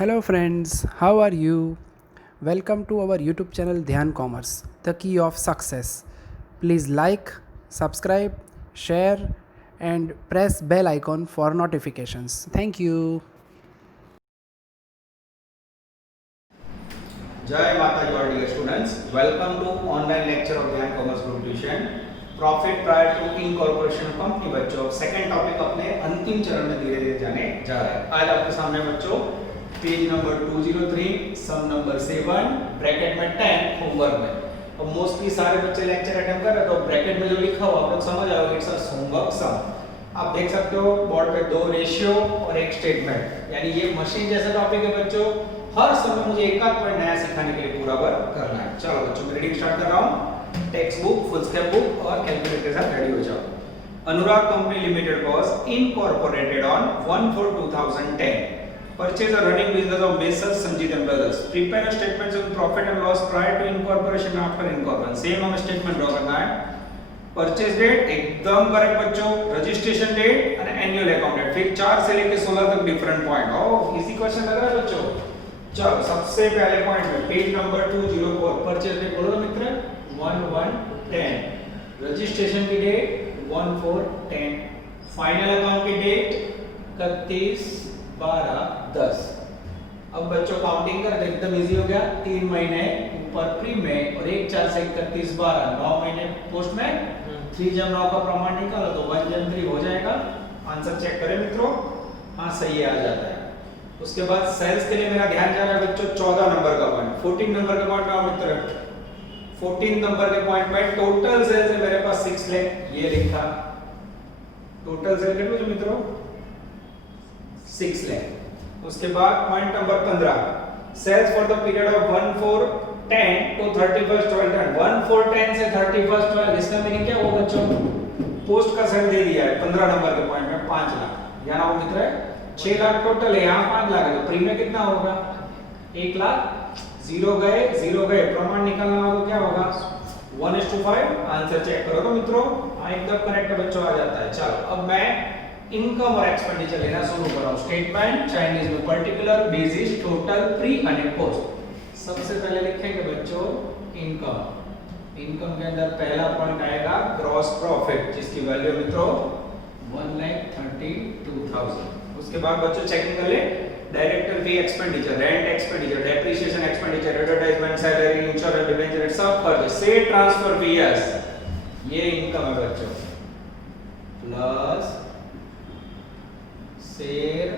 Hello friends, how are you? Welcome to our YouTube channel Dhyan Commerce, the key of success. Please like, subscribe, share and press bell icon for notifications. Thank you. जय माता दी dear students, welcome to online lecture of Dhyan commerce group tuition profit prior to incorporation company. बच्चों second topic अपने अंतिम चरण में धीरे धीरे जाने जा रहा है। आज आपके सामने बच्चों पेज नंबर 203 सम नंबर 7 ब्रैकेट में 10 होमवर्क में। अब मोस्टली सारे बच्चे लेक्चर अटेंड कर रहे हैं तो ब्रैकेट में जो लिखा हुआ आप लोग समझ आओगे इट्स अ होमवर्क सम। आप देख सकते हो बोर्ड पे दो रेशियो और एक स्टेटमेंट, यानी ये मशीन जैसा टॉपिक है बच्चों। हर समय मुझे एक आध पॉइंट नया सिखाने के लिए पूरा वर्क करना है। चलो बच्चों मैं रीडिंग स्टार्ट कर रहा हूं। Text book, foolscap book और कैलकुलेटर के साथ रेडी हो जाओ। Anurag company limited was incorporated on 1/4/2010. Purchase a running business of Messrs Sanjeev and Brothers. Prepare a statement of profit and loss prior to incorporation and after incorporation. Same हमें statement draw करना है। Purchase date एकदम correct बच्चों, registration date और annual account date, फिर 4 से लेकर 16 तक डिफरेंट पॉइंट। ओह इजी क्वेश्चन लग रहा है बच्चों। चलो सबसे पहले पॉइंट में पेज नंबर 204 परचेज डेट बोलो मित्र 1/1/10, रजिस्ट्रेशन की डेट 1/4/10, फाइनल अकाउंट की डेट 31/12/10। अब बच्चों काउंटिंग कर एकदम इजी हो गया। 3 महीने ऊपर प्री में और 1/4 से 31/12 9 महीने पोस्ट में। 3 जब 9 का प्रमाण निकालो तो 1 जब 3 हो जाएगा। आंसर चेक करें मित्रों, हाँ सही आ जाता है। उसके बाद सेल्स के लिए मेरा ध्यान जा रहा है बच्चों 14 नंबर का पॉइंट। 14 नंबर का पॉइंट में मित्र 14 नंबर के पॉइंट में टोटल सेल्स है मेरे पास 6 लाख, ये लिखा टोटल सेल कितने बचे मित्रों 6 लाख। उसके बाद point number 15 sales for the period of 1/4/10 to 31/12/10। 1/4/10 से 31/12 इसका मीनिंग क्या हुआ बच्चों, पोस्ट का सेल दे दिया है 15 नंबर के पॉइंट में 5 लाख, यानी वो मित्र 6 लाख टोटल है, यहाँ 5 लाख है तो प्री में कितना होगा 1 लाख। जीरो गए प्रमाण निकालना हो तो क्या होगा 1:5। आंसर चेक करो तो मित्रों हाँ एकदम करेक्ट बच्चों आ जाता है। चलो अब मैं इनकम और एक्सपेंडिचर लेना शुरू कर रहा हूं। स्टेटमेंट चाइनीज में पर्टिकुलर, बेसिस, टोटल, प्री और पोस्ट। सबसे पहले लिखेंगे बच्चों इनकम। इनकम के अंदर पहला पॉइंट आएगा ग्रॉस प्रॉफिट जिसकी वैल्यू मित्रों 1,32,000। उसके बाद बच्चों चेकिंग कर ले director fee, expenditure, rent expenditure, depreciation expenditure, advertisement, salary, insurance, debenture सब खर्च से ट्रांसफर फी ये इनकम है बच्चों, प्लस शेयर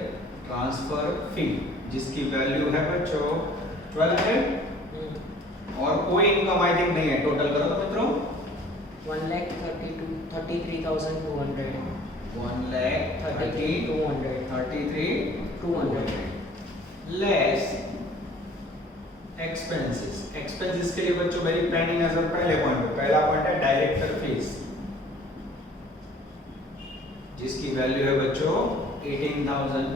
ट्रांसफर फी जिसकी वैल्यू है बच्चों 1200। और कोई इनकम आई थिंक नहीं है, टोटल करो तो मित्रों 1,33,200 1,33,200 लेस एक्सपेंसेस। एक्सपेंसेस के लिए बच्चों मेरी पहली नजर पहले पॉइंट पे, पहला पॉइंट है डायरेक्टर फीस जिसकी वैल्यू है बच्चों 18,000।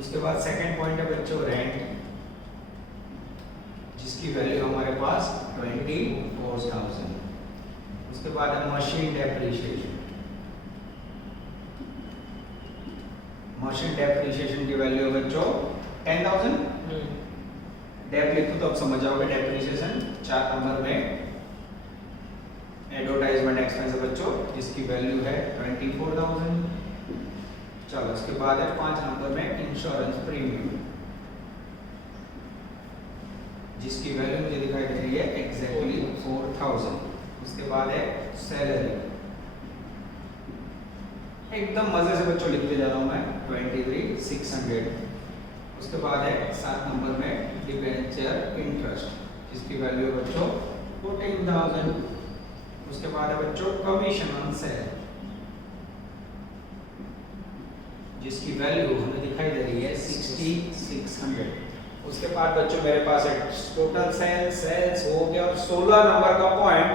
उसके बाद सेकंड पॉइंट है बच्चों रेंट जिसकी वैल्यू हमारे पास 24,000। उसके बाद है मशीन डेप्रिसिएशन। मशीन डेप्रिसिएशन की वैल्यू है बच्चों 10,000। डेप लिखो तो आप समझ जाओगे डेप्रिसिएशन। 4 नंबर में एडवर्टाइजमेंट एक्सपेंस है बच्चों जिसकी वैल्यू है 24,000। चलो उसके बाद है 5 नंबर में इंश्योरेंस प्रीमियम जिसकी वैल्यू मुझे दिखाई दे रही है एग्जैक्टली 4,000। उसके बाद है सैलरी, एकदम मजे से बच्चों लिखते जा रहा हूं मैं 23,600। उसके बाद है 7 नंबर में डिबेंचर इंटरेस्ट जिसकी वैल्यू है बच्चों 14,000। उसके बाद है बच्चों कमीशन ऑन सेल जिसकी वैल्यू हमें दिखाई दे रही है 6,600। उसके बाद बच्चों मेरे पास है टोटल सेल्स हो गया और 16 नंबर का पॉइंट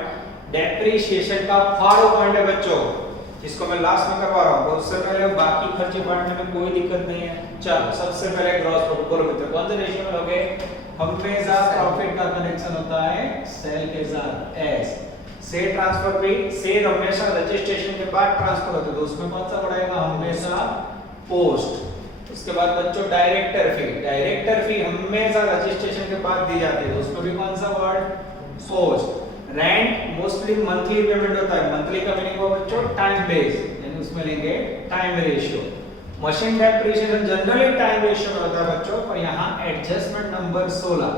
डेप्रिसिएशन का फारो पॉइंट है बच्चों जिसको मैं लास्ट में करवा रहा हूं। उससे पहले बाकी खर्चे बांटने में कोई दिक्कत नहीं है। चलो सबसे पहले ग्रॉस प्रॉफिट बोलो मित्र कौन से रेशियो में लोगे, हमेशा प्रॉफिट का कनेक्शन होता है सेल के साथ S. Share transfer fee, share हमेशा रजिस्ट्रेशन के बाद ट्रांसफर होता है तो उसमें कौन सा पड़ेगा हमेशा पोस्ट। उसके बाद बच्चों डायरेक्टर फी, हमेशा रजिस्ट्रेशन के बाद दी जाती है, उसमें भी कौन सा word, post. Rent mostly monthly payment होता है, मंथली का मीनिंग होगा बच्चों टाइम बेस, यानी उसमें लेंगे time ratio. Machine depreciation generally time ratio में होता है बच्चों, पर यहाँ एडजस्टमेंट नंबर 16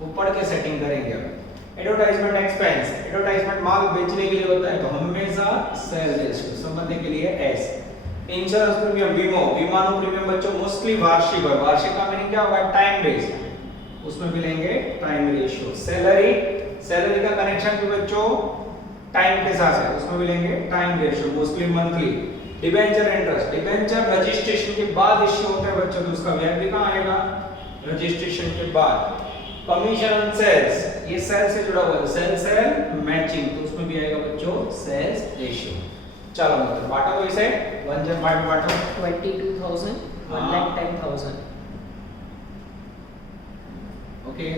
वो पढ़ के सेटिंग करेंगे हम। एडवर्टाइजमेंट एक्सपेंस, एडवर्टाइजमेंट माल बेचने के लिए होता है तो हमेशा सेल रेशियो, समझने के लिए एस। इंश्योरेंस प्रीमियम, बीमा, बीमानो प्रीमियम बच्चों मोस्टली वार्षिक है, वार्षिक का मीनिंग क्या होगा, टाइम बेस, उसमें भी लेंगे टाइम रेशियो। सैलरी, सैलरी का कनेक्शन भी बच्चों टाइम के साथ है, उसमें भी लेंगे time ratio, mostly monthly. Debenture interest, debenture registration के बाद इश्यू होता है बच्चों, तो उसका ब्याज भी कहां आएगा, रजिस्ट्रेशन के बाद। कमीशन ऑन सेल्स, ये सेल से जुड़ा हुआ है, सेल सेल मैचिंग, तो उसमें भी आएगा बच्चों सेल्स रेशियो। चलो मतलब बांटो तो इसे, वन जन पार्ट बांटो। 22,000, 1,10,000. ओके,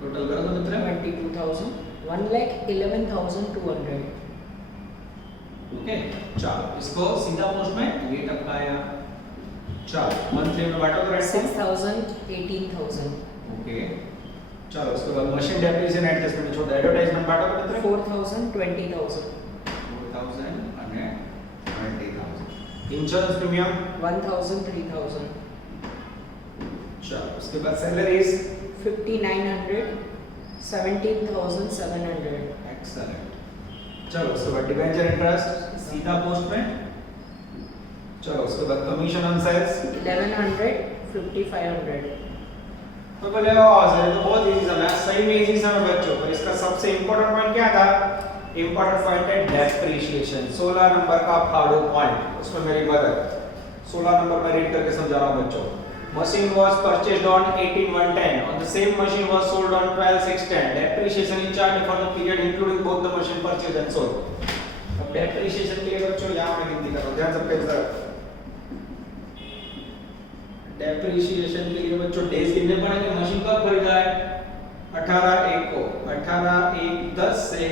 टोटल करो तो मित्र 22,000, 1,11,200. ओके। चलो इसको सीधा पोस्ट में ये टपकाया। चलो मंथली में बांटो तो 6,000, 18,000. ओके। चलो उसके बाद मशीन डेप्रिसिएशन एडजस्टमेंट छोटा, एडवर्टाइजमेंट बांटो तो मित्र 4,000, 20,000. 4,000 અને 20,000। Insurance premium 1,000, 3,000. चलो उसके बाद सैलरीज 5,900, 17,700. एक्सीलेंट। चलो उसके बाद डिबेंचर इंटरेस्ट सीधा पोस्ट में। चलो उसके बाद कमीशन ऑन सेल्स 1,100, 5,500. तो बोले सर तो बहुत इजी समझ, सही में इजी समझ बच्चों, पर इसका सबसे इंपॉर्टेंट पॉइंट क्या था, इंपॉर्टेंट पॉइंट है डेप्रिसिएशन, 16 नंबर का फाड़ो पॉइंट, उसमें मेरी मदद। 16 नंबर में रीड करके समझा रहा हूं बच्चों। Machine was purchased on 18/110. On the same machine was sold on 12/610. Depreciation is charged for the period including both the machine purchased and sold. अब depreciation के लिए बच्चों यहाँ मैं गिनती कर रहा हूँ, ध्यान से पेज जरा। Depreciation के लिए बच्चों डेज गिनने पड़ेंगे, मशीन कब खरीदा है, 18/1 को, 18/1/10 से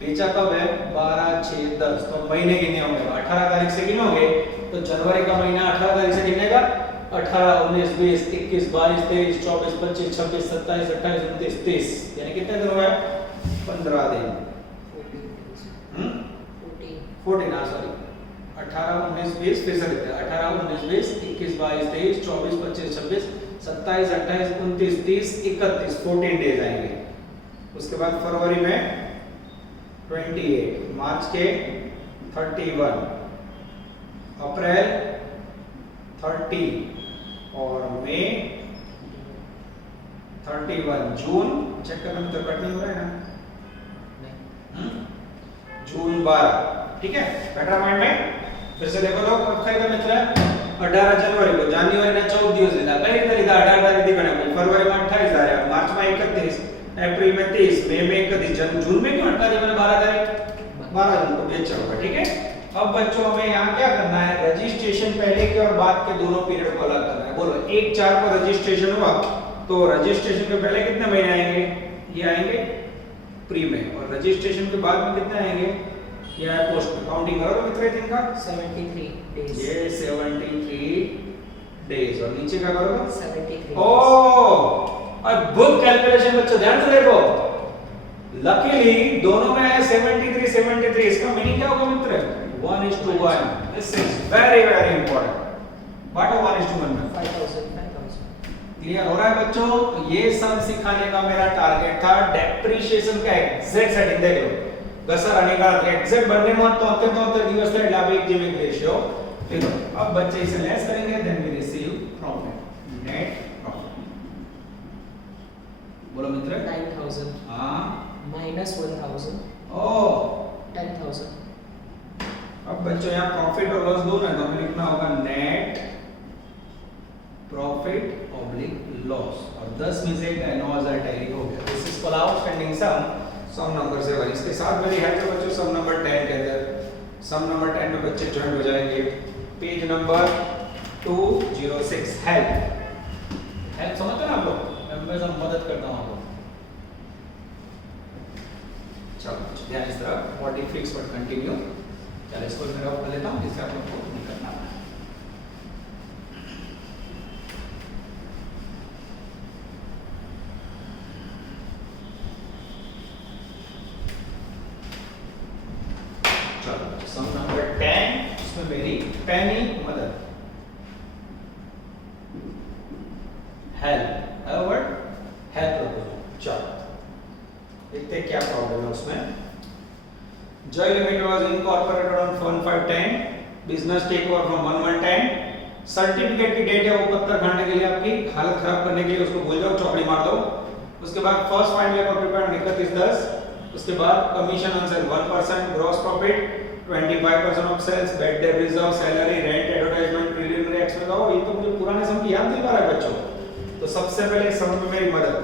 बेचा कब है, 12/6/10, तो महीने गिने होंगे, 18 तारीख से गिनोगे तो जनवरी का महीना 18 तारीख से गिनेगा, 18, 19, 20, 21, 22, 23, 24, 25, 26, 27, 28, 29, 30, यानी कितने दिन हुए, 15 दिन। 14 सॉरी, 18, 19, 20 फिर से लिखते हैं, 18, 19, 20, 21, 22, 23, 24, 25, 26, 27, 28, 29, 30, 31, 14 डेज आएंगे। उसके बाद फरवरी में 28, मार्च के 31, अप्रैल 30 और मई 31, जून चेक करना तो कट नहीं हो रहा है ना, जून 12, ठीक है, बेटर माइंड में। फिर से देखो तो कब खरीदा मित्र, 18 जनवरी को, जान्युआरी ने 14 दिवस લીધા, કઈ રીતે લીધા, 18 તારીખ થી ગણ્યા, ફરવરી માં 28 આયા, માર્ચ માં 31, अप्रैल में 30, मई में 31, जून में क्यों 18 मैंने 12 तारीख, 12 जून को बेचा होगा, ठीक है। अब बच्चों हमें यहाँ क्या करना है, रजिस्ट्रेशन पहले के और बाद के दोनों पीरियड को अलग करना है। बोलो 1/4 को रजिस्ट्रेशन हुआ तो रजिस्ट्रेशन के पहले कितने महीने आएंगे, ये आएंगे प्री में, और रजिस्ट्रेशन के बाद में कितने आएंगे, ये है पोस्ट में। काउंटिंग करो तो मित्र दिन का 73 days. ये 73 डेज, और नीचे क्या करोगे, 73 ओह अद्भुत कैलकुलेशन बच्चों, ध्यान से देखो, लकीली दोनों में है 73 73, इसका मीनिंग क्या होगा मित्र, 1:1। This is very very important. What are 1:1 में 5,000, 5,000. क्लियर हो रहा है बच्चों। तो ये सब सिखाने का मेरा टारगेट था, डेप्रिसिएशन का एग्जैक्ट सेटिंग देख लो, घसर आणि काढ एग्जैक्ट बनने में तो 73 दिवस थे, એટલે આપણે 1:1 रेशियो लिखो। अब बच्चे इसे लेस करेंगे, then we receive profit, net profit. बोलो मित्र 9,000 हां minus 1,000, ओह 10,000. अब बच्चों यहाँ प्रॉफिट और लॉस दो ना, तो हमें लिखना होगा नेट प्रॉफिट ऑब्लिक लॉस, और 10 में से 9,000 टैली हो गया। This is called outstanding sum number 7। इसके साथ मेरी हेल्प है बच्चों सम नंबर 10 के अंदर, सम नंबर 10 में बच्चे ज्वाइन हो जाएंगे, पेज नंबर 206, हेल्प समझते ना आप लोग, मैं हमेशा मदद करता हूँ आपको। चलो ध्यान इस तरफ, बॉडी फिक्स बट कंटिन्यू। चलो इसको मैं रफ कर लेता हूँ, जिससे आप लोग को निकलना है। है नहीं मदद, हेल्प है वर्ड हेल्प प्रपोजल। चलो देखते हैं क्या प्रॉब्लम है उसमें। Jai limited was incorporated on 1510, business take over from 1110। Certificate की डेट है वो पत्थर खाने के लिए, आपकी हालत खराब करने के लिए, उसको भूल जाओ, चौकड़ी मार दो। उसके बाद फर्स्ट फाइनल अकाउंट प्रिपेयर्ड 31/10। उसके बाद commission on sale 1%, gross profit 25% of sales, bad debt reserve, salary, rent, advertisement, preliminary expense. आओ ये तो मुझे पुराने सम की याद दिला रहा है बच्चों। तो सबसे पहले सम में मेरी मदद,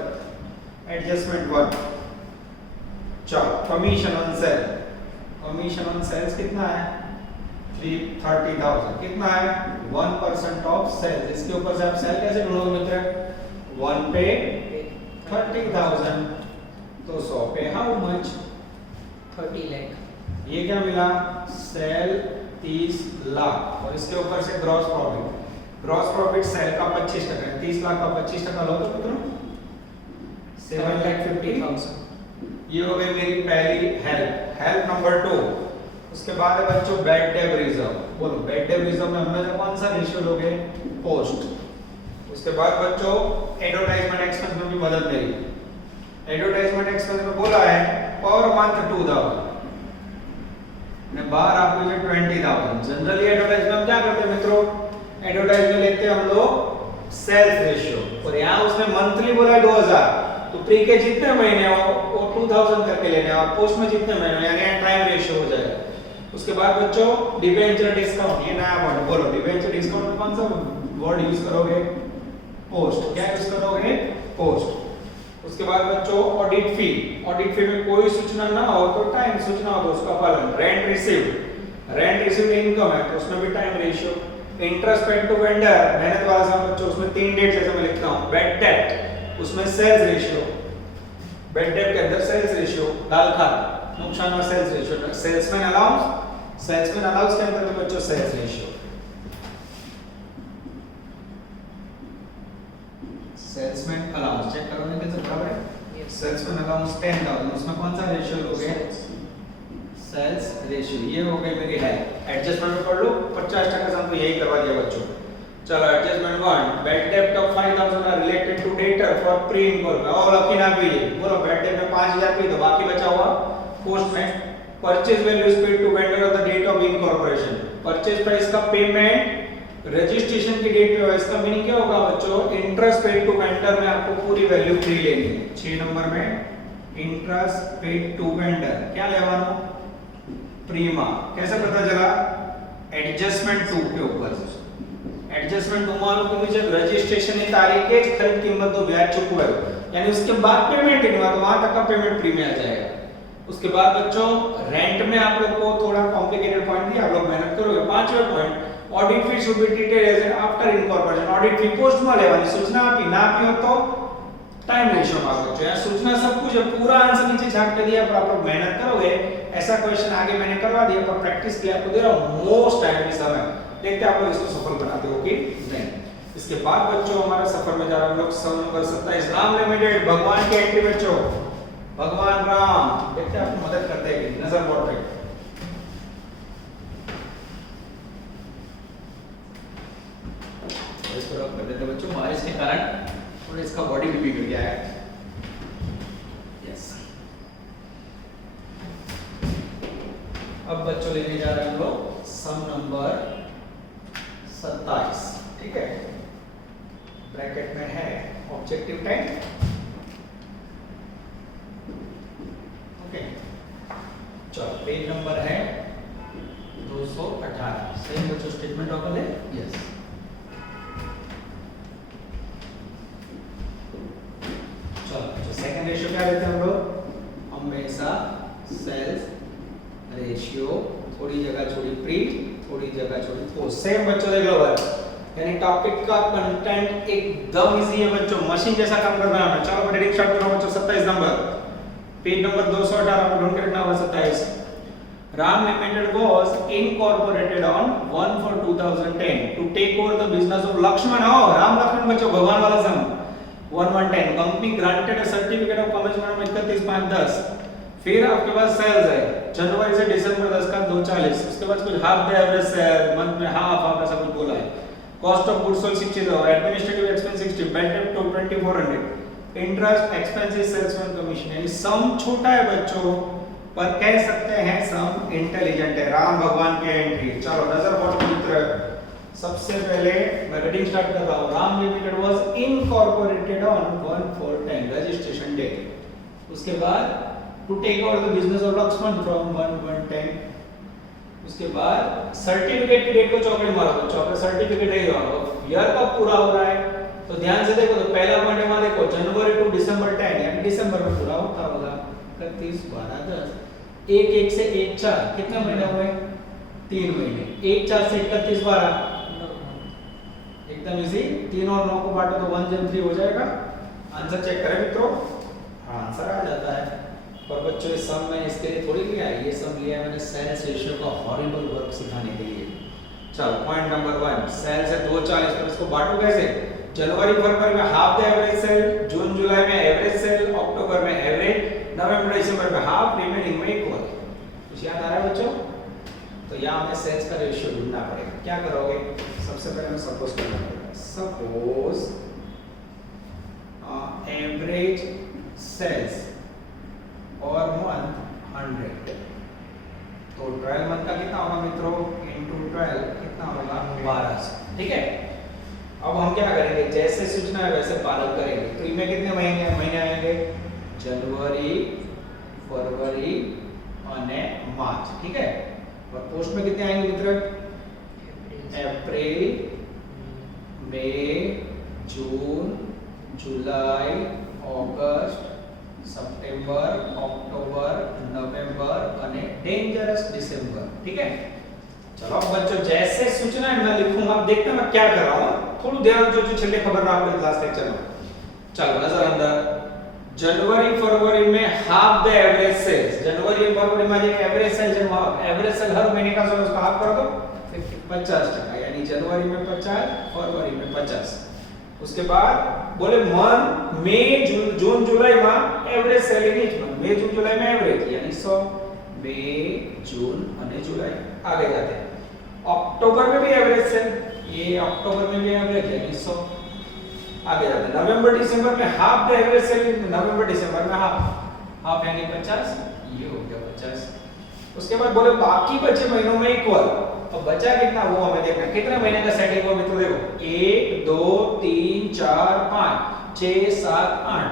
एडजस्टमेंट 1। चलो commission on sale, commission on sales कितना है 30,000। कितना है 1% ऑफ सेल्स। इसके ऊपर से आप सेल कैसे ढूंढोगे मित्र, 1 पे 30,000 तो 100 पे हाउ मच 30 lakh, ये क्या मिला सेल 30 लाख। और इसके ऊपर से gross profit, gross profit sale का 25% है, 30 लाख का 25% लो तो मित्रों 7,50,000। ये हो गई मेरी पहली हेल्प, हेल्प नंबर 2। उसके बाद है बच्चों बैड डेट रिजर्व। बोलो बैड डेट रिजर्व में हमने कौन सा रेशियो लोगे, पोस्ट। उसके बाद बच्चों एडवर्टाइजमेंट एक्सपेंस में भी मदद मेरी। एडवर्टाइजमेंट एक्सपेंस में बोला है पर मंथ 2,000 ने बाहर आपको जो 20,000। जनरली एडवर्टाइजमेंट में क्या करते हैं मित्रों, एडवर्टाइजमेंट लेते हैं हम लोग सेल्स रेशियो, और यहाँ उसने मंथली बोला है 2,000, तो प्री के जितने महीने हो वो 2,000 करके लेने हैं, और पोस्ट में जितने महीने यानी टाइम रेशियो हो जाएगा। उसके बाद बच्चों डिबेंचर डिस्काउंट, ये नया वर्ड, बोलो डिबेंचर डिस्काउंट में कौन सा वर्ड यूज करोगे, पोस्ट। क्या यूज करोगे, पोस्ट। उसके बाद बच्चों ऑडिट फी, ऑडिट फी में कोई सूचना ना हो तो टाइम सूचना हो तो उसका पालन। Rent received, rent received income है तो उसमें भी time ratio. Interest paid to vendor, मेहनत वाला सामान बच्चों उसमें 3 डेट जैसे मैं लिखता हूं। बैड डेट उसमें सेल्स रेशियो, बैड डेट के अंदर सेल्स रेशियो। लाल खात नुकसान और sales ratio. Salesman allowance, salesman allowance के अंदर तो बच्चों sales ratio. Salesman allowance check करो ना कैसे बराबर है। सेल्समैन अलाउंस 10,000, उसमें कौन सा रेशियो लोगे, सेल्स रेशियो। ये हो गई मेरी है। एडजस्टमेंट में पढ़ लो 50% से हमको यही करवा दिया बच्चों। चलो adjustment 1, bad debt of 5,000 are related to debtor for pre incorporation. और लकी ना भी है, बोलो बैड डेट में 5,000 पे तो बाकी बचा हुआ पोस्ट में। Purchase value is paid to vendor on the date of incorporation, purchase price का पेमेंट रजिस्ट्रेशन की डेट पे हो। इसका मीनिंग क्या होगा बच्चों, इंटरेस्ट पेड टू वेंडर में आपको पूरी वैल्यू फ्री लेनी है। 6 नंबर में इंटरेस्ट पेड टू वेंडर क्या लेवानो, प्रीमा। कैसे पता चला, एडजस्टमेंट 2 के ऊपर। एडजस्टमेंट 2 मालूम कि मुझे रजिस्ट्रेशन की तारीख के खरीद कीमत तो ब्याज चुकवा है, यानी उसके बाद पेमेंट नहीं हुआ तो वहां तक का पेमेंट फ्री में आ जाएगा। उसके बाद बच्चों रेंट में आप लोग को थोड़ा कॉम्प्लिकेटेड पॉइंट दिया, आप लोग मेहनत करोगे। 5वां point, audit fee should be treated as an after incorporation. Audit fee post में लेवानी, सूचना आपकी ना की हो तो टाइम रेशियो में बच्चों। यहाँ सूचना सब कुछ है, पूरा आंसर नीचे छाप के दिया, पर आप लोग मेहनत करोगे। ऐसा क्वेश्चन आगे मैंने करवा दिया, पर प्रैक्टिस के लिए आपको दे रहा हूं मोस्ट टाइमली समय। देखते हैं आप लोग इसको सफल बनाते हो कि नहीं। इसके बाद बच्चों हमारा सफर में जा रहा है हम लोग सम नंबर 27, राम लिमिटेड। भगवान की एंट्री बच्चों, भगवान राम। देखते हैं आपको मदद करते हैं कि नजर बोर्ड पे। इसको रख कर देते बच्चों, बारिश के कारण थोड़ा इसका बॉडी भी बिगड़ गया है। यस, अब बच्चों लेने जा रहे हैं हम लोग सम नंबर 27, ठीक है। ब्रैकेट में है ऑब्जेक्टिव टाइम, ओके। चलो पेज नंबर है 218। सही बच्चों, स्टेटमेंट ऑफ है, यस। चलो सेकंड रेशियो क्या लेते हैं हम लोग, हमेशा सेल्स रेशियो, थोड़ी जगह छोड़ी प्री, थोड़ी जगह छोड़ी पोस्ट। सेम बच्चों देख लो भाई, यानी टॉपिक का कंटेंट एकदम इजी है बच्चों, मशीन जैसा काम करना है हमें। चलो हेडिंग स्टार्ट करो बच्चों। 27 नंबर, पेज नंबर 218 पर ढूंढ के रखना होगा 27। Ram limited was incorporated on 1/4/2010 to take over the business of Lakshman. हो राम लक्ष्मण बच्चों, भगवान वाला सम 1/110। Company granted a certificate of commitment में 31/5/10। फिर आपके पास सेल्स है जनवरी से दिसंबर 10 का 240, उसके बाद कुछ half the average sale month में हाफ ऐसा कुछ बोला है। कॉस्ट ऑफ गुड्स सोल्ड 60 और administrative expense 60, bad debt to 2400, interest expenses salesman commission, यानी सम छोटा है बच्चों पर कह सकते हैं सम इंटेलिजेंट है। राम भगवान की एंट्री, चलो नजर पड़ो मित्र। सबसे पहले मैं रीडिंग स्टार्ट कर रहा हूं। Ram limited was incorporated on 1/4/10 registration date. उसके बाद to take over the business of Lakshman from 1/1/10। उसके बाद सर्टिफिकेट की डेट को चौकड़ी मारो, चौकड़ी सर्टिफिकेट नहीं होगा, ईयर कब पूरा हो रहा है तो ध्यान से देखो। तो पहला पॉइंट है देखो जनवरी टू दिसंबर 10 यानी दिसंबर में पूरा होता होगा। 31 12 10 1 1 से 1 4 कितने महीने हुए? 3 महीने। 1 4 से 31 12 एकदम इजी। 3 और 9 को बांटो तो 1 जन 3 हो जाएगा। आंसर चेक करें मित्रों, आंसर आ जाता है। पर बच्चों इस सम में इसके लिए थोड़ी लिया है, ये सम लिया है मैंने सेल्स रेशियो का हॉरिबल वर्क सिखाने के लिए। चलो पॉइंट नंबर 1, सेल से 240 पर इसको बांटो कैसे? जनवरी फरवरी में हाफ द एवरेज सेल, जून जुलाई में एवरेज सेल, अक्टूबर में एवरेज, नवंबर दिसंबर में हाफ, रिमेनिंग में इक्वल। कुछ याद आ रहा है बच्चों? तो यहाँ हमें सेल्स का रेशियो ढूंढना पड़ेगा। क्या करोगे? सबसे पहले हमें सपोज करना पड़ेगा। सपोज एवरेज सेल्स और मंथ 100, तो 12 मंथ का कितना होगा मित्रों? इनटू 12 कितना होगा? 12। ठीक है, अब हम क्या करेंगे? जैसे सूचना है वैसे पालन करेंगे। तो इनमें कितने महीने आएंगे? जनवरी फरवरी और मार्च। ठीक है, और पोस्ट में कितने आएंगे मित्र? अप्रैल मई जून जुलाई अगस्त सितंबर अक्टूबर नवंबर और डेंजरस दिसंबर। ठीक है, चलो अब बच्चों जैसे सूचना है मैं लिखूंगा, आप देखते हैं मैं क्या कर रहा हूं। थोड़ा ध्यान जो छेले खबर रहा आपके क्लास लेक्चर में। चलो नजर अंदर। जनवरी फरवरी में हाफ द एवरेज सेल्स, जनवरी और फरवरी में एक एवरेज सेल जब एवरेज सेल हर महीने का उसका हाफ कर दो 50%, यानी जनवरी में 50 फरवरी में 50। उसके बाद बोले मंथ मई जून जुलाई में average sale in each month, मई जून जुलाई में एवरेज यानी 100, मई जून और जुलाई। आगे जाते हैं, अक्टूबर में भी एवरेज सेल, ये अक्टूबर में भी एवरेज यानी 100। आगे जाते हैं, नवंबर दिसंबर में हाफ द एवरेज सेल, नवंबर दिसंबर में हाफ यानी 50, ये हो गया 50। उसके बाद बोले बाकी बचे महीनों में इक्वल। अब बचा कितना वो हमें देखना है। कितने महीने का सेटिंग हो मित्रों? देखो 1 2 3 4 5 6 7 8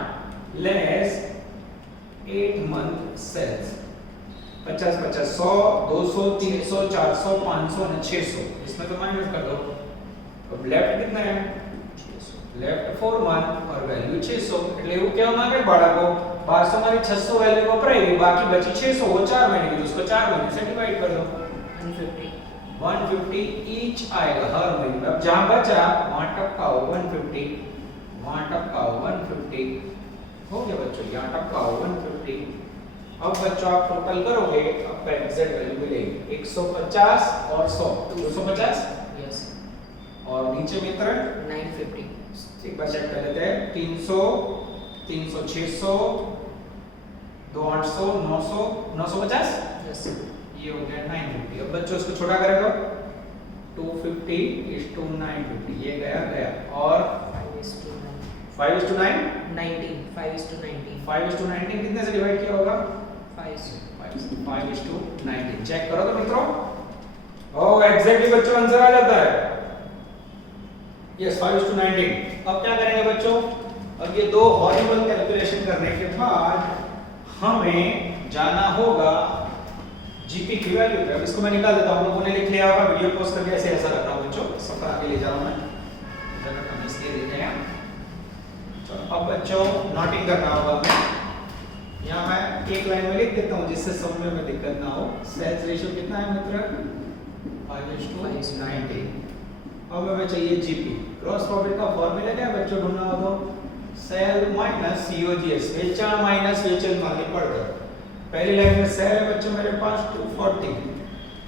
लेस 8 मंथ सेल्स। 50 50 100 200 300 400 500 और 600, इसमें तो माइनस कर दो। अब लेफ्ट कितना है? लेफ्ट 4 मंथ और वैल्यू 600। એટલે એવું કેવા માંગે બાળકો 1200 માંથી 600 વैल्यू વપરાઈ, બાકી બચી 600, वो 4 महीने की, उसको 4 महीने से डिवाइड कर दो। 150 ईच आएगा हर महीने में। अब जहां बचा वहां टपकाओ 150, वहां टपकाओ 150, हो गया बच्चों, यहां टपकाओ 150। अब बच्चों आप टोटल करोगे, आपका एग्जैक्ट वैल्यू मिलेगी 150 और 100 250। यस, और नीचे मित्र 950। एक बार चेक कर लेते हैं। 300 300 600 2 800 900 950। यस, ये हो गया 950। अब बच्चों इसको छोटा करेगा 250 is to 950, ये गया गया। और 5:9 5:9 19 5:19 5:19 कितने से डिवाइड किया होगा? 5 चेक करो तो मित्रों, ओ एग्जैक्टली बच्चों आंसर आ जाता है। यस 5:19। अब क्या करेंगे बच्चों? अब ये दो हॉरिबल कैलकुलेशन करने के बाद हमें जाना होगा जीपी की वैल्यू पे। अब इसको मैं निकाल देता हूं, लोगों ने लिख लिया होगा, वीडियो पोस्ट करके ऐसे ऐसा रखना बच्चों, सब आगे ले जा रहा हूं मैं, जगह कम इसलिए देते हैं। चलो अब बच्चों नोटिंग करना होगा हमें। यहाँ मैं एक लाइन में लिख देता हूँ जिससे समझने में दिक्कत ना हो। सेल्स रेशियो कितना है मित्र? 5:90। अब हमें चाहिए जीपी। ग्रॉस प्रॉफिट का फॉर्मूला क्या है बच्चों ढूंढना हो तो? सेल माइनस सीओजीएस, वेचाण माइनस वेचल माल पड़कर। पहली लाइन में सेल है बच्चों मेरे पास 240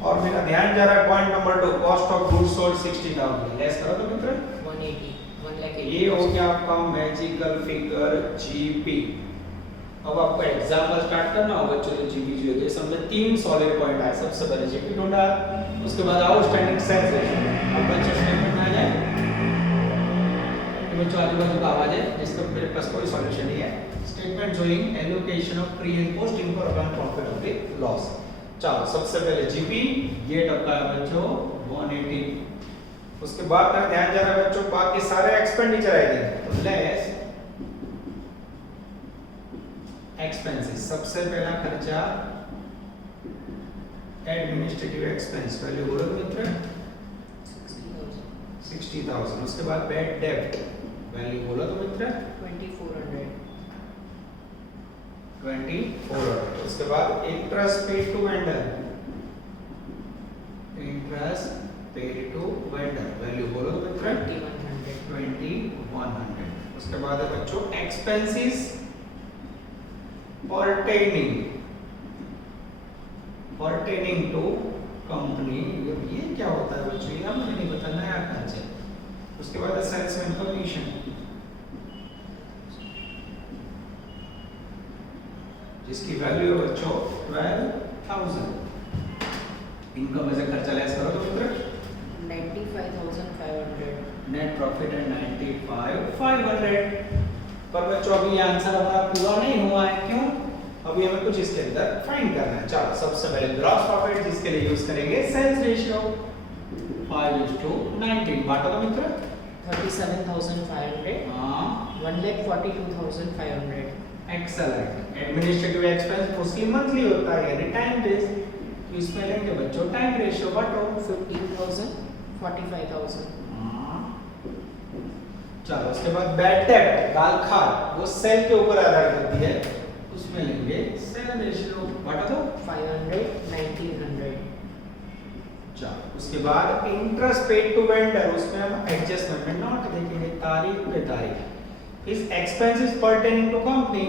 और मेरा ध्यान जा रहा है point number 2, cost of goods sold 60,000। Less करो तो मित्र 180 1 लाख। ये हो गया आपका मैजिकल फिगर जीपी। अब आपको एग्जाम्पल स्टार्ट करना होगा। बच्चों जीपी जो है समझे 3 सॉलिड पॉइंट आए। सबसे पहले जीपी ढूंढा, उसके बाद आउटस्टैंडिंग सेल्स रेशियो। अब बच्चों स्टेटमेंट में आ जाए तो बच्चों आजू बाजू का आवाज है जिसका मेरे पास कोई सॉल्यूशन नहीं है। Statement showing allocation of pre and post income account profit of the loss. चलो सबसे पहले जीपी ये टपका है बच्चों 180। उसके बाद मेरा ध्यान जा रहा है बच्चों बाकी सारे एक्सपेंडिचर आएंगे तो लेस एक्सपेंसेस। सबसे पहला खर्चा एडमिनिस्ट्रेटिव एक्सपेंस वैल्यू बोलो मित्र 60,000। उसके बाद बैड डेब्ट वैल्यू बोलो तो मित्र 2400। 2400। उसके बाद interest paid to vendor, interest paid to vendor value बोलो तो मित्र 2100। उसके बाद है बच्चों एक्सपेंसेस pertaining to कंपनी। ये क्या होता है बच्चों, ये हमें नहीं पता, नया खर्च है। उसके बाद है सेल्समैन कमीशन, जिसकी वैल्यू है बच्चों 12,000। इनकम में से खर्चा लेस करो तो मित्र 95,500। नेट प्रॉफिट है 95,500। पर बच्चों अभी ये आंसर हमारा पूरा नहीं हुआ है। क्यों? अभी हमें कुछ इसके अंदर फाइंड करना है। चलो सबसे पहले ग्रॉस प्रॉफिट जिसके लिए यूज करेंगे सेल्स रेशियो 5:19। बांटो तो मित्र 37,500। हां 1,42,500। Excellent. Administrative expense mostly monthly होता है यानी टाइम बेस, तो इसमें लेंगे बच्चों टाइम रेशियो बांटो 15,000 45,000। चलो उसके बाद बैड डेब्ट गाल खाल वो सेल के ऊपर आधार करती है, उसमें लेंगे सेल रेशियो बांटा दो 500 1900। चलो उसके बाद इंटरेस्ट पेड टू वेंडर उसमें हम एडजस्टमेंट में नोट देखेंगे तारीख पे तारीख। इस एक्सपेंसेस पर्टेनिंग टू कंपनी,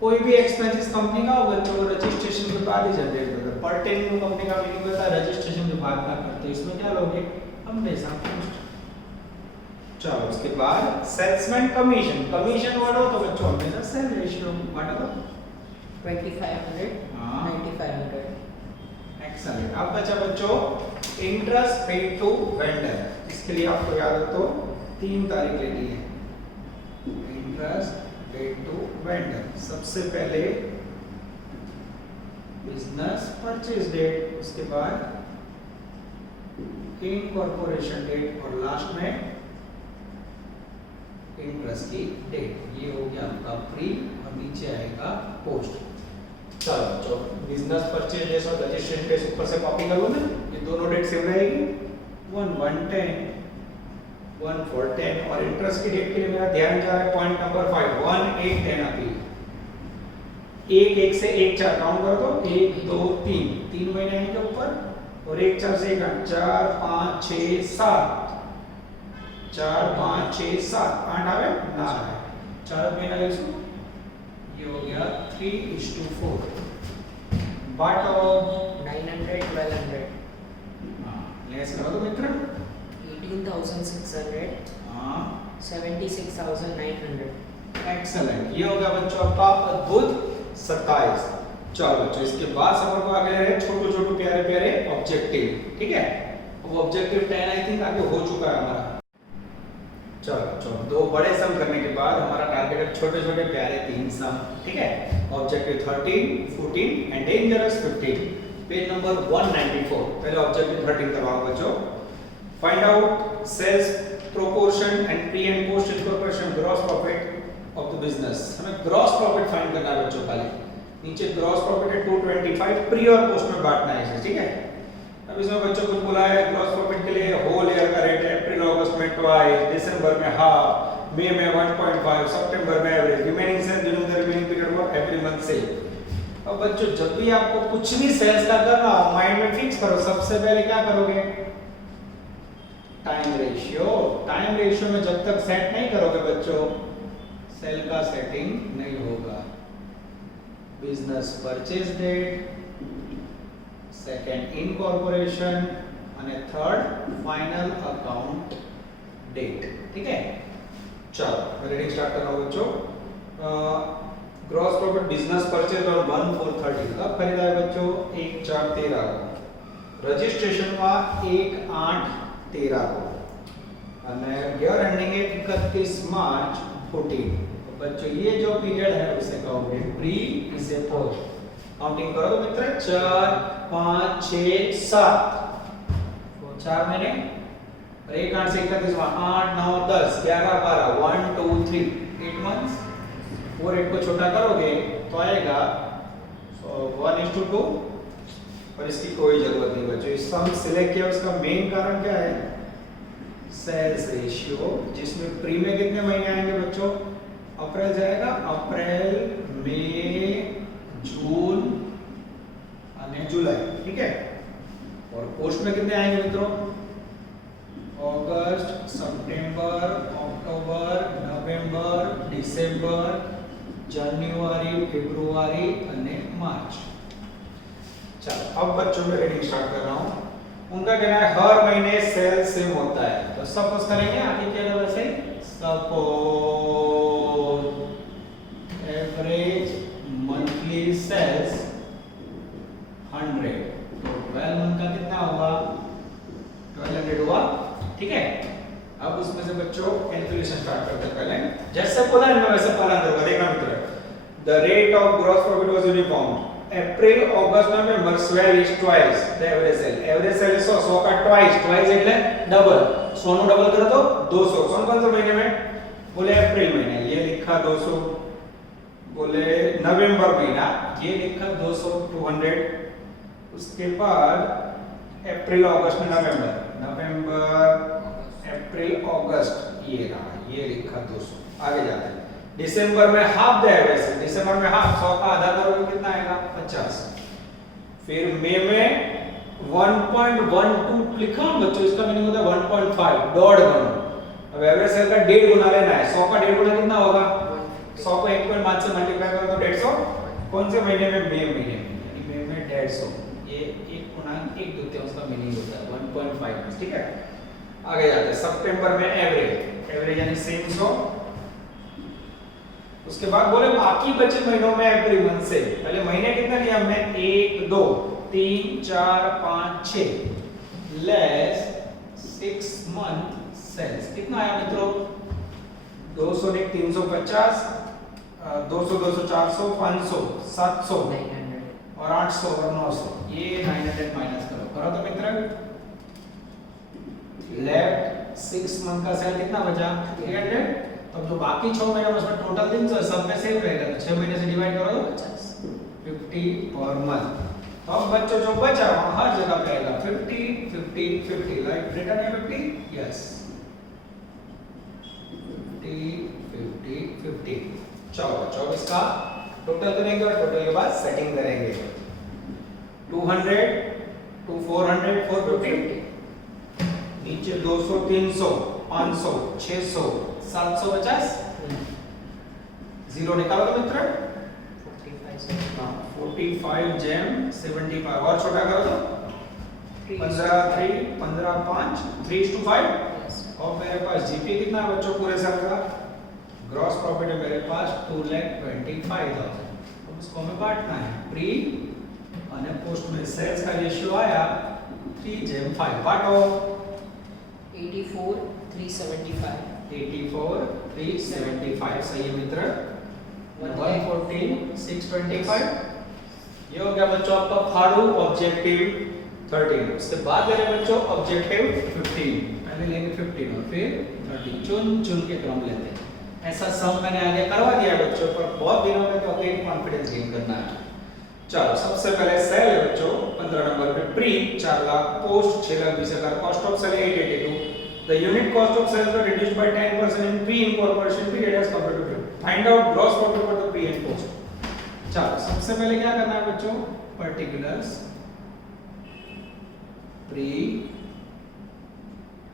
कोई भी एक्सपेंसेस कंपनी का होगा तो रजिस्ट्रेशन के बाद ही जनरेट होगा। पर्टेनिंग टू कंपनी का मीनिंग होता है रजिस्ट्रेशन के बाद का करते हैं। इसमें क्या लोगे हमेशा पोस्ट। चलो उसके बाद सेल्समैन कमीशन, कमीशन वर्ड हो तो बच्चों हमेशा सेल रेशियो बांटा दो 2500 हाँ। 9500। एक्सेलेंट। अब बचा बच्चों इंटरेस्ट पेड टू वेंडर। इसके लिए आपको याद हो तो 3 तारीख लेनी है। इंटरेस्ट पेड टू वेंडर सबसे पहले बिजनेस परचेज डेट, उसके बाद इनकॉर्पोरेशन डेट और लास्ट में इंटरेस्ट की डेट। ये हो गया आपका प्री और नीचे आएगा पोस्ट। चलो बच्चों बिजनेस परचेज डेट और रजिस्ट्रेशन डेट ऊपर से कॉपी कर लो ना, ये दोनों डेट सेम रहेगी 1/1/10 1/4/10। और इंटरेस्ट की डेट के लिए मेरा ध्यान जा रहा है पॉइंट नंबर 5 1/8/10 आती है। 1 से 1 4 काउंट कर दो 1 2 3 महीने आएंगे ऊपर और 1 4 से 1 4 5 6 7 4 5 6 7 8 आवे ना आवे 4 महीना लेसु। ये हो गया 3:4 बाटो 900 1200। हां लेस करो तो मित्र 18,600 हां 76,900। एक्सेलेंट। ये हो गया बच्चों आपका अद्भुत 27। चलो बच्चों इसके बाद सफर को आगे ले रहे हैं छोटे छोटे प्यारे प्यारे ऑब्जेक्टिव। ठीक है वो ऑब्जेक्टिव 10 आई थिंक आगे हो चुका है हमारा। चलो 2 बड़े सम करने के बाद हमारा टारगेट है छोटे छोटे प्यारे 3 सम। ठीक है objective 13 14 and dangerous 15। Page number 194। पहले ऑब्जेक्टिव 13 करवाओ बच्चों। Find out sales proportion and pre and post incorporation gross profit of the business. हमें ग्रॉस प्रॉफिट फाइंड करना है बच्चों खाली। नीचे ग्रॉस प्रॉफिट है 225 प्री और पोस्ट में बांटना है इसे। ठीक है अब इसमें बच्चों को बोला है ग्रॉस प्रॉफिट के लिए होल ईयर का रेट है अप्रैल अगस्त में ट्वाइस, दिसंबर में हाफ, मई में 1.5, सितंबर में average, remaining sale during the remaining period of every month sale. अब बच्चों जब भी आपको कुछ भी सेल्स का करना हो माइंड में फिक्स करो सबसे पहले क्या करोगे टाइम रेशियो। टाइम रेशियो में जब तक सेट नहीं करोगे बच्चों सेल का सेटिंग नहीं होगा। Business purchase date, second incorporation અને થર્ડ फाइनल अकाउंट डेट। ठीक है चलो रीडिंग स्टार्ट कर रहा हूं बच्चों। ग्रॉस प्रॉफिट बिजनेस परचेज और 1,430 कब खरीदा है बच्चों 1/4/13 को रजिस्ट्रेशन हुआ 1/8/13 को અને યર એન્ડિંગ है 31 मार्च 14 तो बच्चों ये जो पीरियड है उसे कहोगे प्री इसे पोस्ट काउंटिंग करो तो मित्र 4 5 6 7 4 महीने और 1 8 से 31 8 9 10 11 12 1 2 3 8 मंथ्स 4 8 को छोटा करोगे तो आएगा 1:2 और इसकी कोई जरूरत नहीं बच्चों इस सम सिलेक्ट किया उसका मेन कारण क्या है सेल्स रेशियो जिसमें प्री में कितने महीने आएंगे बच्चों अप्रैल जाएगा अप्रैल मई जून और जुलाई ठीक है और पोस्ट में कितने आएंगे मित्रों अगस्त सितंबर अक्टूबर नवंबर दिसंबर जनवरी फरवरी और मार्च चलो अब बच्चों में रीडिंग स्टार्ट कर रहा हूं उनका कहना है हर महीने सेल सेम होता है तो सपोज करेंगे आगे क्या होगा वैसे सपोज एवरेज मंथली सेल्स 100 तो 12 मंथ का कितना होगा 1200 हुआ ठीक है अब उसमें से बच्चों कैलकुलेशन स्टार्ट करते हैं पहले जैसे बोला है मैं वैसे पालन करूंगा देखना मित्र the rate of gross profit was uniform April, August, November, swell is twice the average sale. Average sale is 100 का twice એટલે डबल 100 નો डबल करो तो 200 कौन-कौन से महीने में बोले अप्रैल महीने ये लिखा 200 बोले नवंबर महीना ये लिखा 200 200 उसके बाद अप्रैल अगस्त नवंबर अप्रैल अगस्त ये रहा ये लिखा 200 आगे जाते हैं दिसंबर में हाफ द एवरेज दिसंबर में हाफ 100 का आधा करोगे कितना आएगा 50 फिर मई में 1.12 लिखा बच्चों इसका मीनिंग होता है 1.5 डॉट गुना अब एवरेज सेल का 1.5 गुना लेना है 100 का 1.5 गुना कितना होगा 100 को 1.5 से मल्टीप्लाई करो तो 150 कौन से महीने में मई महीने यानी मई में 150 ये 1.1/2 का मीनिंग होता है 1.5 ठीक है आगे जाते हैं सितंबर में एवरेज यानी सेम 100 उसके बाद बोले बाकी बचे महीनों में एवरी मंथ से पहले महीने कितना लिया हमने 1 2 3 4 5 6 लेस 6 मंथ सेल्स कितना आया मित्रों 200 ने 350 200 200 400 500 700 और 800 और 900 ये 900 माइनस करो तो मित्र लेफ्ट 6 मंथ का सेल कितना बचा 300 अब जो बाकी 6 महीने उसमें टोटल दिन जो सब में सेम रहेगा तो 6 महीने से डिवाइड करो तो 50 पर मंथ तो अब बच्चों जो बचा वहां हर जगह पे आएगा 50 50 50 लाइक रिटर्न है 50 यस 50 50 चलो 24 का टोटल करेंगे और टोटल के बाद सेटिंग करेंगे 200 to 400 450 नीचे 200 300 500 600 750 जीरो निकालो तो मित्र 45 जेम 75 और छोटा करो तो 15 3 15 5 3:5 और मेरे पास जीपी कितना है बच्चों पूरे साल का ग्रॉस प्रॉफिट है मेरे पास 2,25,000 अब इसको हमें बांटना है प्री और पोस्ट में सेल्स का रेशियो आया 3:5 बांटो 84 375 84 375 सही है मित्र 114 625 ये हो गया बच्चों आपका फाड़ू ऑब्जेक्टिव 13 उसके बाद मेरे बच्चों ऑब्जेक्टिव 15 पहले लेंगे 15 और फिर 13 चुन के क्रम लेते हैं ऐसा सम मैंने आगे करवा दिया बच्चों पर बहुत दिनों में तो अगेन कॉन्फिडेंस गेन करना है चलो सबसे पहले सेल है बच्चों 15 नंबर पे pre 4 lakh post 6,20,000 cost of sale 882 The unit cost of sales were reduced by 10% in pre-incorporation period as compared to pre. Find out gross profit for the pre and post. चलो सबसे पहले क्या करना है बच्चों particulars pre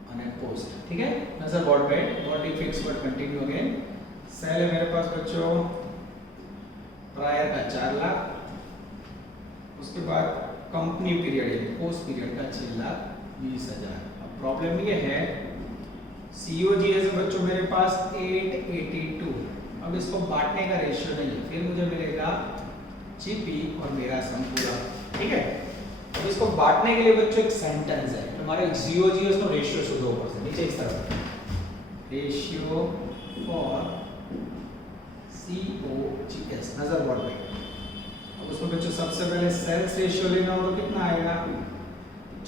और post ठीक है नजर बोर्ड पे not fix but continue again sale है मेरे पास बच्चों प्रायर का 4 लाख उसके बाद कंपनी पीरियड यानी पोस्ट पीरियड का 6,20,000 प्रॉब्लम ये है सीओजी है बच्चों मेरे पास 882 अब इसको बांटने का रेशियो नहीं है, फिर मुझे मिलेगा जीपी और मेरा सम पूरा, ठीक है। अब इसको बांटने के लिए बच्चों एक सेंटेंस है, हमारे जीओ इसको रेशियो शुद्ध ऊपर से नीचे इस तरफ, रेशियो फॉर COGS नजर बोर्ड पे। अब उसमें बच्चों सबसे पहले सेल्स रेशियो लेना हो तो कितना आएगा,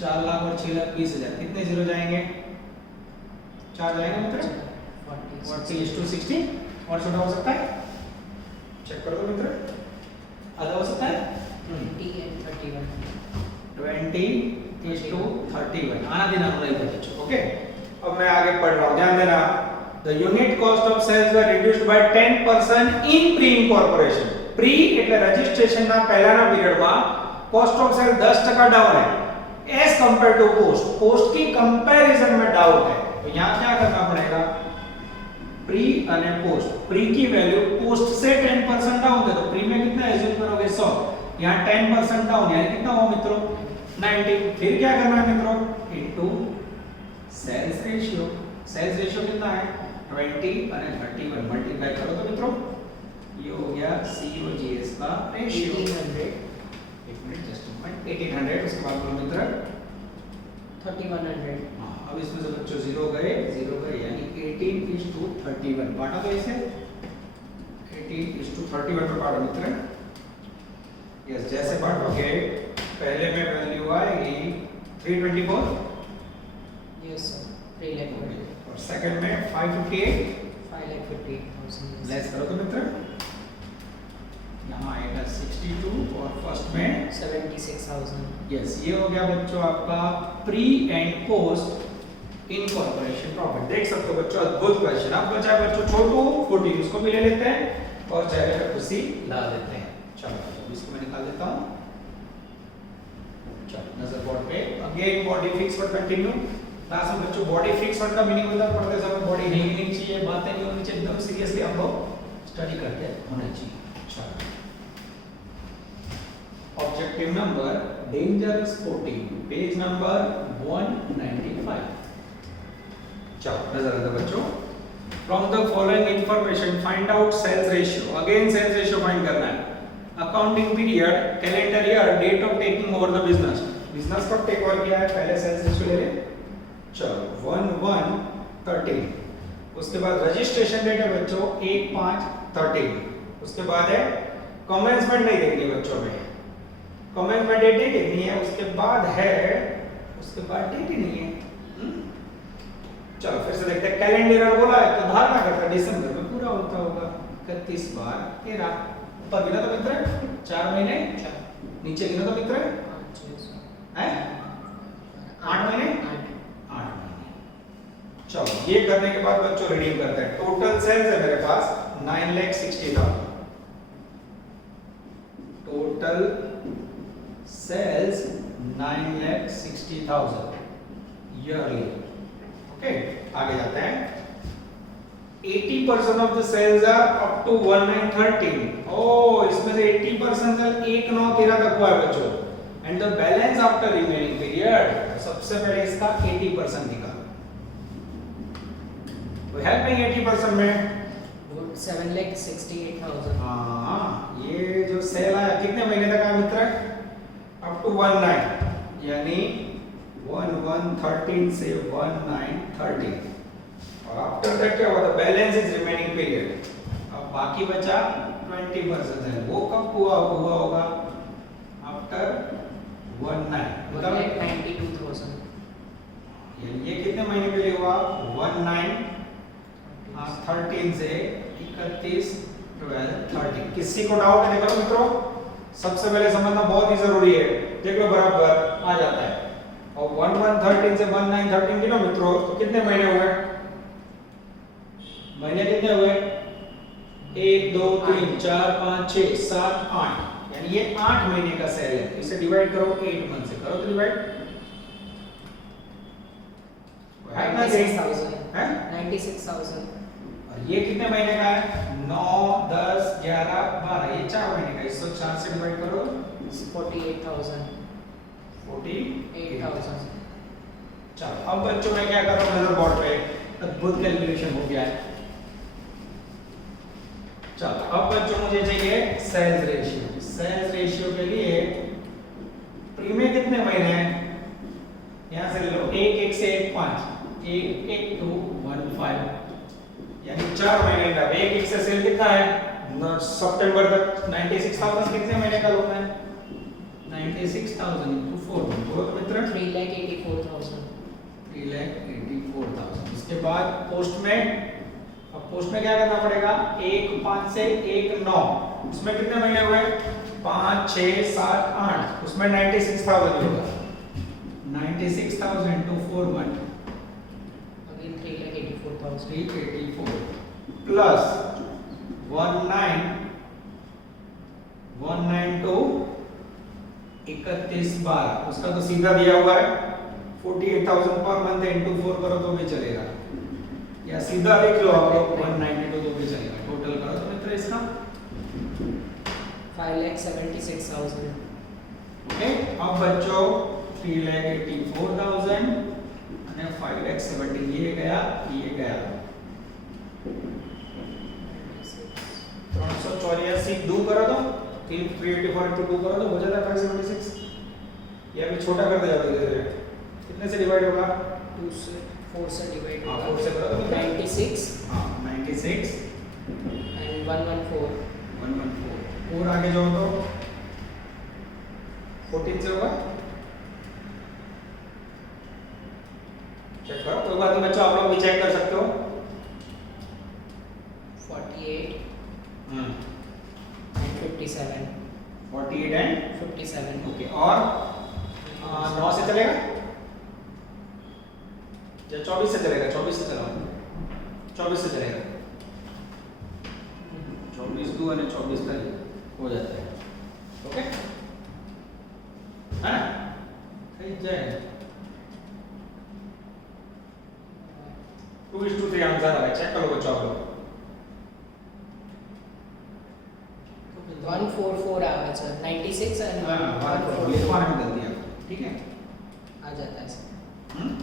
4 लाख और 6 लाख 20,000, कितने जीरो जाएंगे, 4 जाएंगे मित्र, 40:60 और छोटा हो सकता है, चेक कर दो मित्र, आधा हो सकता है 20 and 31. 20:31, आना देना नहीं था बच्चों, ओके। अब मैं आगे पढ़ रहा हूँ, ध्यान देना। The unit cost of sales were reduced by 10% in pre-incorporation. Pre એટલે રજિસ્ટ્રેશન ના પહેલાના પીરિયડમાં cost of sales 10% डाउन है as compared to post. post की कंपैरिजन में डाउन है, तो यहाँ क्या करना पड़ेगा, प्री और पोस्ट। प्री की वैल्यू पोस्ट से 10% डाउन है, तो प्री में कितना एज्यूम करोगे 100, यहाँ 10% डाउन यानी कितना हुआ मित्रों 90। फिर क्या करना है मित्रों, into sales ratio. Sales ratio कितना है 20 और 31, मल्टीप्लाई करो तो मित्रों ये हो गया COGS का रेशियो 1800. एक मिनट जस्ट अ मिनट, 1800। उसके बाद बोलो मित्र 3100. हाँ, अब इसमें से बच्चों जीरो गए यानी 18:31 बांटा तो इसे 18:31 में बांटो मित्र। यस, जैसे बांटोगे पहले में वैल्यू आएगी 324 Yes sir. 3 lakh 20. और सेकंड में 558, 5,58,000. लेस करो तो मित्र यहाँ आएगा 62 और फर्स्ट में 76,000. यस, ये हो गया बच्चों आपका pre and post incorporation profit. देख सकते हो बच्चों, अद्भुत क्वेश्चन। अब बचा है बच्चों छोटू 14, उसको भी ले लेते हैं और चेहरे पे खुशी ला देते हैं। चलो इसको मैं निकाल देता हूँ, चलो नजर बोर्ड पे। अगेन बॉडी फिक्स पर कंटिन्यू। क्लास में बच्चों बॉडी फिक्स वर्ड का मीनिंग होता है पढ़ते समय बॉडी नहीं हिलनी चाहिए, बातें नहीं होनी चाहिए, एकदम सीरियसली हम लोग स्टडी करते होना चाहिए। चलो objective number danger sporting, page number 195। चलो नजर आता बच्चों, from the following information find out sales ratio. Again sales ratio find करना है। Accounting period, calendar year, date of taking over the business. Business कब टेक ओवर किया है, पहले सेल्स रेशियो ले ले। चलो 1/1/13। उसके बाद रजिस्ट्रेशन डेट है बच्चों 1/5/13। उसके बाद है कमेंसमेंट नहीं देखनी बच्चों में, कमेंसमेंट डेट नहीं देखनी है। उसके बाद है, उसके बाद डेट ही नहीं है। चलो फिर से देखते हैं। कैलेंडर बोला है तो धारणा करता है दिसंबर में पूरा होता होगा 31/13। ऊपर गिना तो मित्र 4 महीने, नीचे गिना तो मित्र हैं 8 महीने। चलो ये करने के बाद बच्चों रीडिंग करते हैं। टोटल सेल्स है मेरे पास 9,60,000। Total sales 9,60,000 yearly. ओके, आगे जाते हैं। 80% of the sales are up to 1913। ओ इसमें से 80% सेल 1/9/13 तक हुआ है बच्चों, and the balance after remaining period. सबसे पहले इसका 80% निकाल, वो हेल्प नहीं 80% में 7,68,000. हाँ, ये जो सेल आया कितने महीने तक आया मित्र, अप टू 19, यानी 1/1/13 से 1/9/13। और आफ्टर दैट क्या हुआ, बैलेंस इज रिमेनिंग पीरियड। अब बाकी बचा 20% है, वो कब हुआ होगा आफ्टर 1/9, मतलब 1,92,000. ये कितने महीने के लिए हुआ 1/9 13 से 31 12 13। किसी को डाउट है देखो मित्रों, सबसे पहले समझना बहुत ही जरूरी है, देख लो बराबर आ जाता है। और 1/1/13 से 1/9/13 गिनो मित्रों, तो कितने महीने हुए, महीने कितने हुए 1 2 3 4 5 6 7 8, यानी ये 8 महीने का सेल है। इसे डिवाइड करो 8 मंथ से, करो तो डिवाइड 96,000. है 96,000. और ये कितने महीने का है 9 10 11 12, ये 4 महीने का। इसको 4 से डिवाइड करो 48,000. 48,000। चलो अब बच्चों मैं क्या कर रहा हूँ, नजर बोर्ड पे अद्भुत कैलकुलेशन हो गया है। अब बच्चों मुझे चाहिए सेल्स रेशियो। सेल्स रेशियो के लिए प्री में कितने महीने हैं, यहां से ले लो, 1 से 1 5, 1 2 1 5, यानी 4 महीने का। 1 से सेल कितना है, सितंबर तक 96,000 कितने महीने का लोन है, 96,000 into 4 बोलो तो मित्र 3,84,000. 3,84,000। इसके बाद पोस्ट में, अब पोस्ट में क्या करना पड़ेगा, 1 5 से 1 9, उसमें कितने महीने हुए, 5 6 7 8, उसमें 96,000 होगा। 96,000 into 4 1 Again 3,84,000. 384 प्लस 192 31 बार, उसका तो सीधा दिया हुआ है 48,000 पर मंथ इंटू 4 करो तो भी चलेगा, या सीधा लिख लो आप लोग 192 तो भी चलेगा। टोटल करो तो मित्र इसका 5,76,000. ओके। अब बच्चों 3,84,000 અને 5,70 ये गया 384 दो करो तो 384 into 2 करो तो हो जाता है 576। ये अभी छोटा कर दिया धीरे धीरे, कितने से डिवाइड होगा, 2 से 4 से डिवाइड हाँ, होगा. 4 से करो तो कितना? 96 हाँ 96 and 114. 114 और आगे जाओ तो 14 से होगा, चेक करो, कोई बात नहीं बच्चों, आप लोग भी चेक कर सकते हो। 48 हम्म and 57. 48 एंड 57. ओके। और 9 से चलेगा या 24 से चलेगा, 24 से चलाओ, 24 से चलेगा, 24 2 અને 24 तक हो जाता है। ओके है ना, થઈ જાય 2:3 आंसर आ रहा है, चेक करो बच्चों आप लोग। 144 आया सर. 96 and हाँ 144 लिखवाने में गलती है, ठीक है, आ जाता है सर.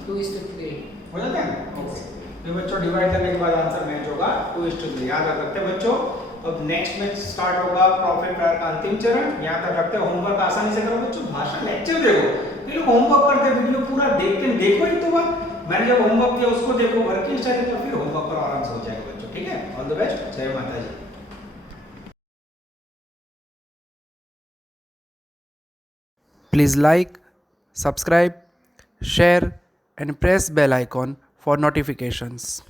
2:3. हो जाता है ना। ओके तो बच्चों डिवाइड करने के बाद आंसर मैच होगा 2:3, याद रख सकते हैं बच्चों। अब नेक्स्ट में स्टार्ट होगा प्रॉफिट प्रायर का अंतिम चरण, यहाँ तक रखते हैं। होमवर्क आसानी से करो बच्चों, भाषा लेक्चर देखो, ये लोग होमवर्क करते हैं, वीडियो पूरा देखते हैं, देखो ही तो बात, मैंने जब होमवर्क दिया उसको देखो, वर्किंग स्टाइल तो फिर होमवर्क पर आराम से हो जाएगा बच्चों, ठीक है। ऑल द बेस्ट, जय माता जी। Please like, subscribe, share and press bell icon for notifications.